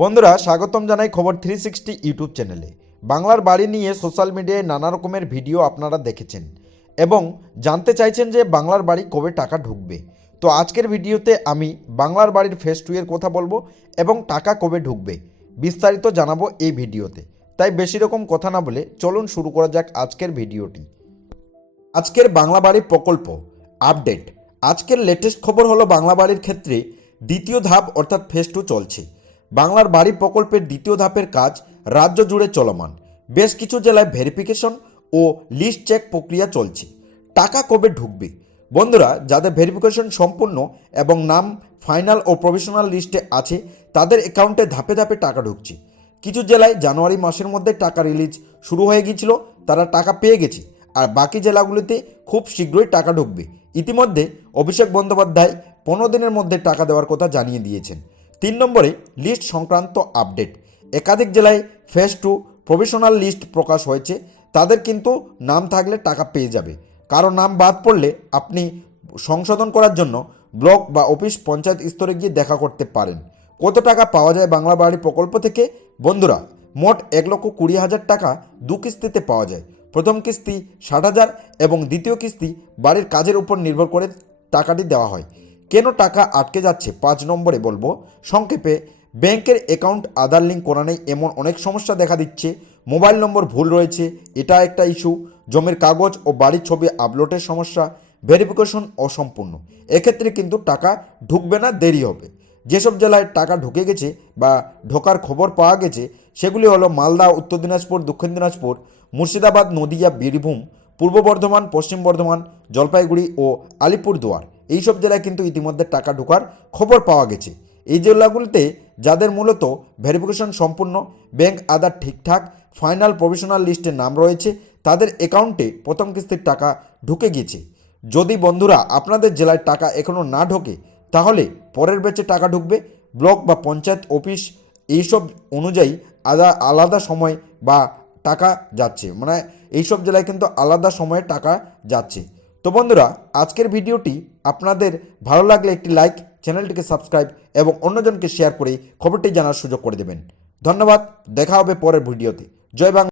বন্ধুরা স্বাগতম জানাই খবর 360 ইউটিউব চ্যানেলে। বাংলার বাড়ি নিয়ে সোশ্যাল মিডিয়ায় নানা রকমের ভিডিও আপনারা দেখেছেন এবং জানতে চাইছেন যে বাংলার বাড়ি কবে টাকা ঢুকবে। তো আজকের ভিডিওতে আমি বাংলার বাড়ির ফেজ 2 এর কথা বলবো এবং টাকা কবে ঢুকবে বিস্তারিত জানাবো এই ভিডিওতে। তাই বেশি রকম কথা না বলে চলুন শুরু করা যাক আজকের ভিডিওটি। আজকের বাংলা বাড়ি প্রকল্প আপডেট। আজকের লেটেস্ট খবর হলো বাংলা বাড়ির ক্ষেত্রে দ্বিতীয় ধাপ অর্থাৎ ফেজ 2 চলছে। বাংলার বাড়ি প্রকল্পের দ্বিতীয় ধাপের কাজ রাজ্য জুড়ে চলমান। বেশ কিছু জেলায় ভেরিফিকেশন ও লিস্ট চেক প্রক্রিয়া চলছে। টাকা কবে ঢুকবে? বন্ধুরা, যাদের ভেরিফিকেশন সম্পূর্ণ এবং নাম ফাইনাল ও প্রভিশনাল লিস্টে আছে তাদের অ্যাকাউন্টে ধাপে ধাপে টাকা ঢুকছে। কিছু জেলায় জানুয়ারি মাসের মধ্যে টাকা রিলিজ শুরু হয়ে গিয়েছিল, তারা টাকা পেয়ে গেছে, আর বাকি জেলাগুলিতে খুব শীঘ্রই টাকা ঢুকবে। ইতিমধ্যে অভিষেক বন্দ্যোপাধ্যায় 15 দিনের মধ্যে টাকা দেওয়ার কথা জানিয়ে দিয়েছেন। 3 নম্বরে লিস্ট সংক্রান্ত আপডেট। একাধিক জেলায় ফেজ 2 প্রভিশনাল লিস্ট প্রকাশ হয়েছে। তাদের কিন্তু নাম থাকলে টাকা পেয়ে যাবে। কারো নাম বাদ পড়লে আপনি সংশোধন করার জন্য ব্লক বা অফিস পঞ্চায়েত স্তরে গিয়ে দেখা করতে পারেন। কত টাকা পাওয়া যায় বাংলা বাড়ি প্রকল্প থেকে? বন্ধুরা, মোট 1,20,000 টাকা 2 কিস্তিতে পাওয়া যায়। প্রথম কিস্তি 60,000 এবং দ্বিতীয় কিস্তি বাড়ির কাজের উপর নির্ভর করে টাকাটি দেওয়া হয়। কেন টাকা আটকে যাচ্ছে 5 নম্বরে বলবো। সংক্ষেপে, ব্যাংকের অ্যাকাউন্ট আধার লিঙ্ক করা নেই এমন অনেক সমস্যা দেখা দিচ্ছে। মোবাইল নম্বর ভুল রয়েছে, এটা একটা ইস্যু। জমির কাগজ ও বাড়ির ছবি আপলোডের সমস্যা। ভেরিফিকেশন অসম্পূর্ণ। এক্ষেত্রে কিন্তু টাকা ঢুকবে না, দেরি হবে। যেসব জেলায় টাকা ঢুকে গেছে বা ঢোকার খবর পাওয়া গেছে সেগুলি হলো মালদা, উত্তর দিনাজপুর, দক্ষিণ দিনাজপুর, মুর্শিদাবাদ, নদিয়া, বীরভূম, পূর্ব বর্ধমান, পশ্চিম বর্ধমান, জলপাইগুড়ি ও আলিপুরদুয়ার। এইসব জেলায় কিন্তু ইতিমধ্যে টাকা ঢোকার খবর পাওয়া গেছে। এই জেলাগুলিতে যাদের মূলত ভেরিফিকেশন সম্পূর্ণ, ব্যাংক আধার ঠিকঠাক, ফাইনাল প্রভিশনাল লিস্টে নাম রয়েছে, তাদের অ্যাকাউন্টে প্রথম কিস্তির টাকা ঢুকে গিয়েছে। যদি বন্ধুরা আপনাদের জেলায় টাকা এখনও না ঢোকে তাহলে পরের ব্যাচে টাকা ঢুকবে। ব্লক বা পঞ্চায়েত অফিস এইসব অনুযায়ী আলাদা সময় বা টাকা যাচ্ছে, মানে এইসব জেলায় কিন্তু আলাদা সময়ে টাকা যাচ্ছে। তো বন্ধুরা, আজকের ভিডিওটি আপনাদের ভালো লাগলে একটি লাইক, চ্যানেলটিকে সাবস্ক্রাইব এবং অন্যজনকে শেয়ার করে খবরটি জানার সুযোগ করে দেবেন। ধন্যবাদ, দেখা হবে পরের ভিডিওতে। জয় বাংলা।